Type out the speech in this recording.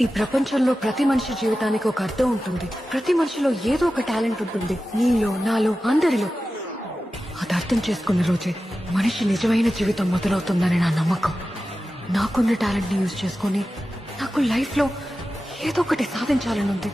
ఈ ప్రపంచంలో ప్రతి మనిషి జీవితానికి ఒక అర్థం ఉంటుంది. ప్రతి మనిషిలో ఏదో ఒక టాలెంట్ ఉంటుంది. నీలో, నాలో, అందరిలో. అది అర్థం చేసుకున్న రోజే మనిషి నిజమైన జీవితం మొదలవుతుందని నా నమ్మకం. నాకున్న టాలెంట్ ని యూజ్ చేసుకుని నాకు లైఫ్ లో ఏదో ఒకటి సాధించాలని ఉంది.